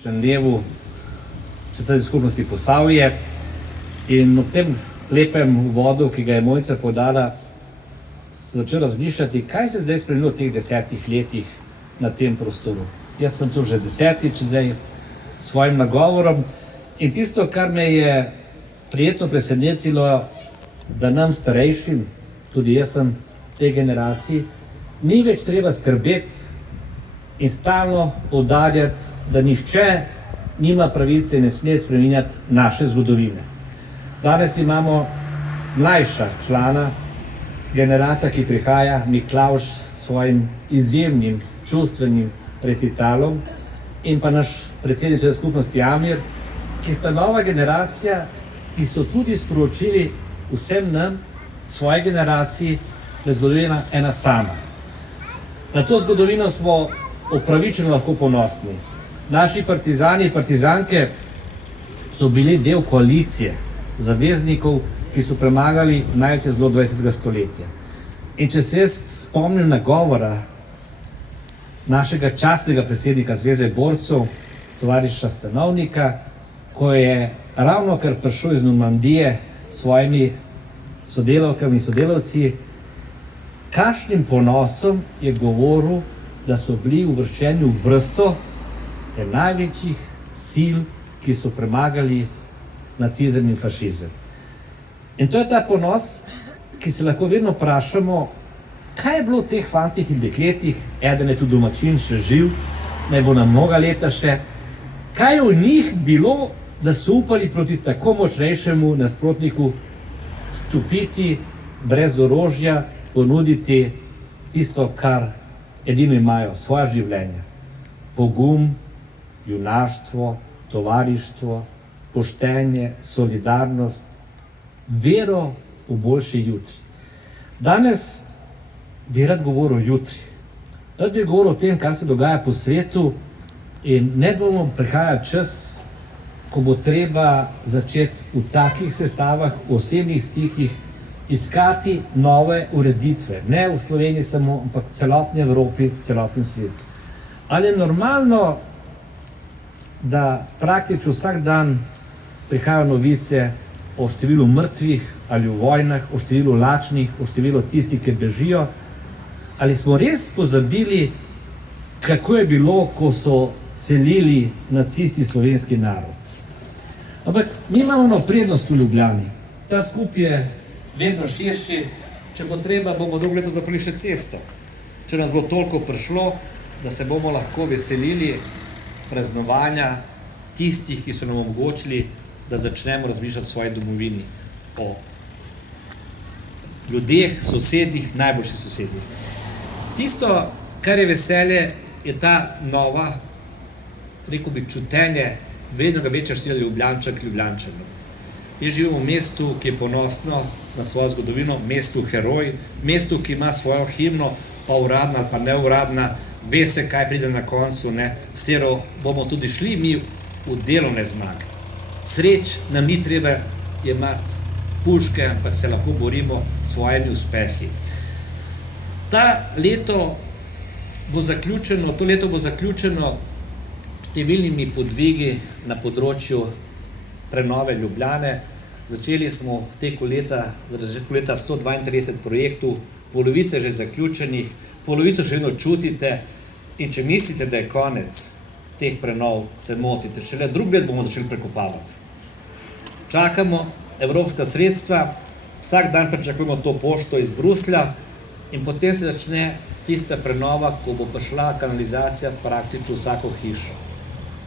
dnevu četrte skupnosti Posavje in ob tem lepem uvodu, ki ga je Mojca podala, sem začel razmišljati, kaj se zdaj spremenilo v teh 10 letih na tem prostoru. Jaz sem tu že 10-ič zdaj s svojim nagovorom in tisto, kar me je prijetno presenetilo, da nam starejšim, tudi jaz sem v tej generaciji, ni več treba skrbeti in stalno poudarjati, da nihče nima pravice in ne sme spreminjati naše zgodovine. Danes imamo mlajša člana, generacija, ki prihaja, Miklavž s svojim izjemnim čustvenim recitalom in pa naš predsednik četrte skupnosti Amir, ki sta nova generacija, ki so tudi sporočili vsem nam, svoji generaciji, da je zgodovina ena sama. Na to zgodovino smo upravičeno lahko ponosni. Naši partizani in partizanke so bili del koalicije zaveznikov, ki so premagali največje zlo 20. stoletja. In če se jaz spomnim nagovora našega častnega predsednika Zveze borcev, tovariša Stanovnika, ko je ravnokar prišel iz Normandije s svojimi sodelavkami in sodelavci, kakšnim ponosom je govoril, da so bili uvrščeni v vrsto te največjih sil, ki so premagali nacizem in fašizem. In to je ta ponos, ki se lahko vedno vprašamo, kaj je bilo v teh fantih in dekletih, eden je tudi domačin še živ, naj bo na mnoga leta še, kaj je v njih bilo, da so upali proti tako močnejšemu nasprotniku stopiti brez orožja, ponuditi tisto, kar edino imajo, svoje življenje. Pogum, junaštvo, tovarištvo, poštenje, solidarnost, vero v boljši jutri. Danes bi rad govoril o jutri. Rad bi govoril o tem, kar se dogaja po svetu in ne bomo prihajati čas, ko bo treba začeti v takih sestavah, v osebnih stikih, iskati nove ureditve. Ne v Sloveniji samo, ampak v celotni Evropi, v celotnem svetu. Ali je normalno, da praktično vsak dan prihajajo novice o številu mrtvih ali v vojnah, o številu lačnih, o številu tistih, ki bežijo? Ali smo res pozabili, kako je bilo, ko so selili nacisti slovenski narod? Ampak mi imamo eno prednost v Ljubljani. Ta skup je vedno širši, če bo treba, bomo drugo leto zaprli še cesto. Če nas bo toliko prišlo, da se bomo lahko veselili praznovanja tistih, ki so nam omogočili, da začnemo razmišljati o svoji domovini, o ljudeh, sosedih, najboljših sosedih. Tisto, kar je veselje, je ta nova, rekel bi, čutenje vedno večja števila Ljubljančank, Ljubljančanov. Jaz živim v mestu, ki je ponosno na svojo zgodovino, mestu heroj, mestu, ki ima svojo himno, pa uradna ali pa neuradna, ve se, kaj pride na koncu, s katero bomo tudi šli mi v delovne zmage. Sreč nam ni treba imeti puške, ampak se lahko borimo s svojimi uspehi. To leto bo zaključeno številnimi podvigi na področju prenove Ljubljane. Začeli smo v teku leta 132 projektov, polovica že zaključenih, polovico še vedno čutite in če mislite, da je konec teh prenov, se motite. Šele drugi let bomo začeli prekopavati. Čakamo evropska sredstva, vsak dan pričakujemo to pošto iz Bruslja in potem se začne tista prenova, ko bo prišla kanalizacija praktično vsako hišo.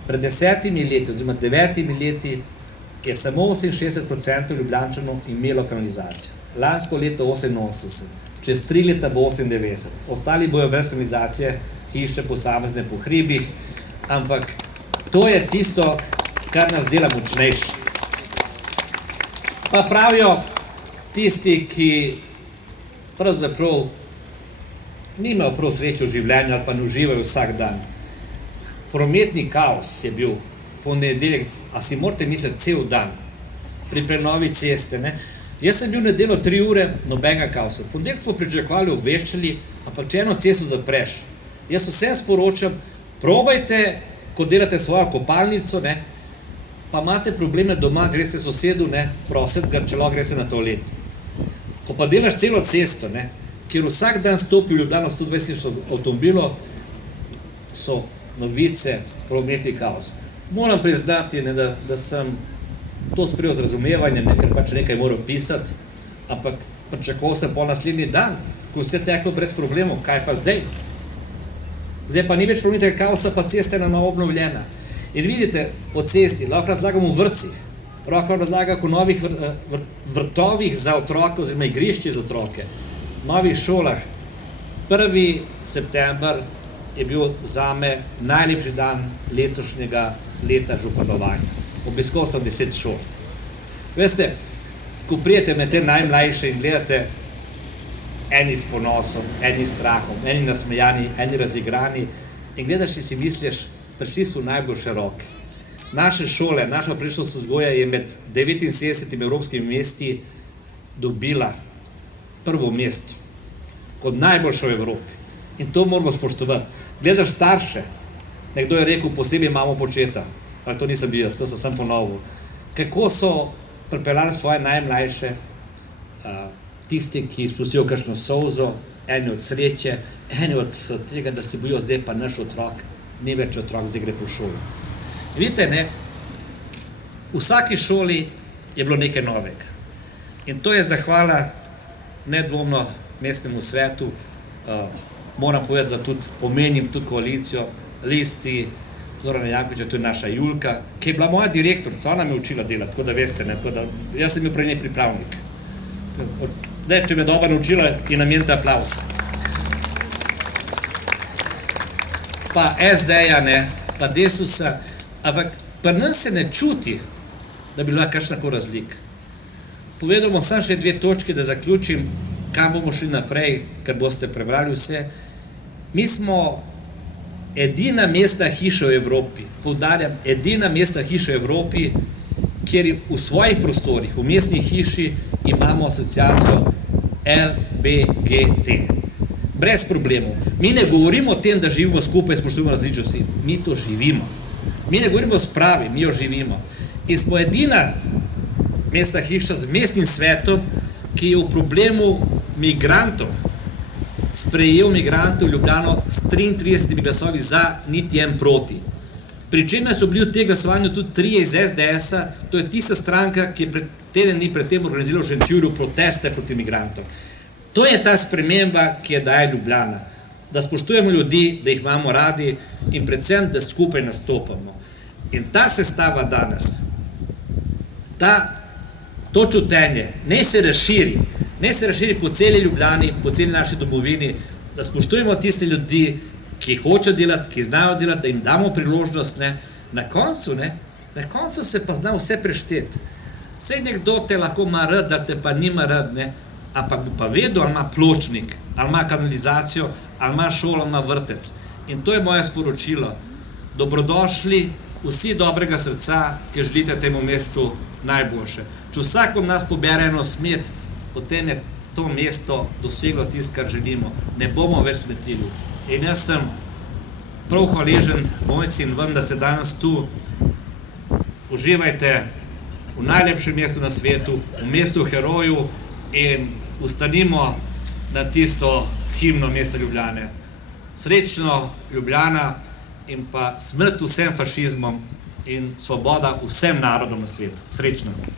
Pred 10 leti, oziroma 9 leti, je samo 68% Ljubljančanov imelo kanalizacijo. Lansko leto 88, čez 3 leta bo 98. Ostali bojo brez kanalizacije, hiše posamezne po hribih, ampak to je tisto, kar nas dela močnejši. Pa pravijo tisti, ki pravzaprav nimajo prav sreče v življenju ali pa ne uživajo vsak dan. Prometni kaos je bil ponedeljek, a si morate misliti cel dan pri prenovi ceste. Jaz sem bil v nedeljo 3 ure, nobenega kaosa. Ponedeljek smo pričakovali, obveščali, ampak če eno cesto zapreš, jaz vsem sporočam, probajte ko delate svojo kopalnico, ne, pa imate probleme doma, greste sosedu, ne, prositi ga, če lahko greste na toalet. Ko pa delaš celo cesto, ne, kjer vsak dan stopi v Ljubljano 120 avtomobilov, so novice, prometni kaos. Moram priznati, ne, da sem to sprejel z razumevanjem, ne, ker pač nekaj moram pisati, ampak pričakoval sem pol naslednji dan, ko vse teklo brez problemov, kaj pa zdaj? Zdaj pa ni več prometnega kaosa, pa cesta je na novo obnovljena. In vidite, po cesti, lahko razlagam v vrtcih, lahko razlagam o novih vrtovih za otroke, oziroma igrišči za otroke, novih šolah. 1. september je bil zame najlepši dan letošnjega leta županovanja. Obiskal sem 10 šol. Veste, ko prijete med te najmlajše in gledate eni s ponosom, eni s strahom, eni nasmejani, eni razigrani in gledaš in si misliš, prišli so v najboljše roke. Naše šole, naša predšolska vzgoja je med 79 evropskimi mesti dobila prvo mesto kot najboljša v Evropi. In to moramo spoštovati. Gledaš starše, nekdo je rekel, posebej imamo početa, ali to nisem bil jaz, to sem ponovil. Kako so pripeljali svoje najmlajše, tisti, ki spustijo kakšno solzo, eni od sreče, eni od tega, da se bojijo, zdaj pa naš otrok, ni več otrok, zdaj gre po šolo. Vidite, ne, v vsaki šoli je bilo nekaj novega. In to je zahvala nedvomno mestnemu svetu, moram povedati, da tudi omenim tudi koalicijo, Listi, Zorana Jankovića, to je naša Julka, ki je bila moja direktorica, ona me učila delati, tako da veste, ne, tako da jaz sem bil prej njej pripravnik. Zdaj, če me dobro naučila, je namenite aplauz. Pa SD-ja, ne, pa Desusa, ampak pri nas se ne čuti, da bi bila kakšnako razlika. Povedal bom samo še 2 točke, da zaključim, kam bomo šli naprej, ker boste prebrali vse. Mi smo edina mestna hiša v Evropi, poudarjam, edina mestna hiša v Evropi, kjer v svojih prostorih, v mestni hiši, imamo asociacijo LGBT. Brez problemov. Mi ne govorimo o tem, da živimo skupaj, spoštujemo različnosti. Mi to živimo. Mi ne govorimo o spravi, mi jo živimo. In smo edina mestna hiša z mestnim svetom, ki je v problemu migrantov sprejel migrantov v Ljubljano s 33 glasovi za, niti en proti. Pričemer so bili v tem glasovanju tudi 3 iz SDS-a, to je tista stranka, ki je teden dni pred tem organizirala v Šentjurju proteste proti migrantom. To je ta sprememba, ki je daje Ljubljana. Da spoštujemo ljudi, da jih imamo radi in predvsem, da skupaj nastopamo. In ta sestava danes, to čutenje, ne se razširi po celi Ljubljani, po celi naši domovini, da spoštujemo tiste ljudi, ki hočejo delati, ki znajo delati, da jim damo priložnost, ne. Na koncu se pa zna vse prešteti. Sej nekdo te lahko ima rad, da te pa nima rad, ne, ampak bo pa vedel, ali ima pločnik, ali ima kanalizacijo, ali ima šolo, ali ima vrtec. In to je moje sporočilo. Dobrodošli vsi dobrega srca, ki želite temu mestu najboljše. Če vsak od nas pobere eno smet, potem je to mesto doseglo tisto, kar želimo. Ne bomo več smetili. In jaz sem prav hvaležen Mojci in vam, da ste danes tu. Uživajte v najlepšem mestu na svetu, v mestu heroju in ustanimo na tisto himno mesta Ljubljane. Srečno Ljubljana in pa smrt vsem fašizmom in svoboda vsem narodom na svetu. Srečno!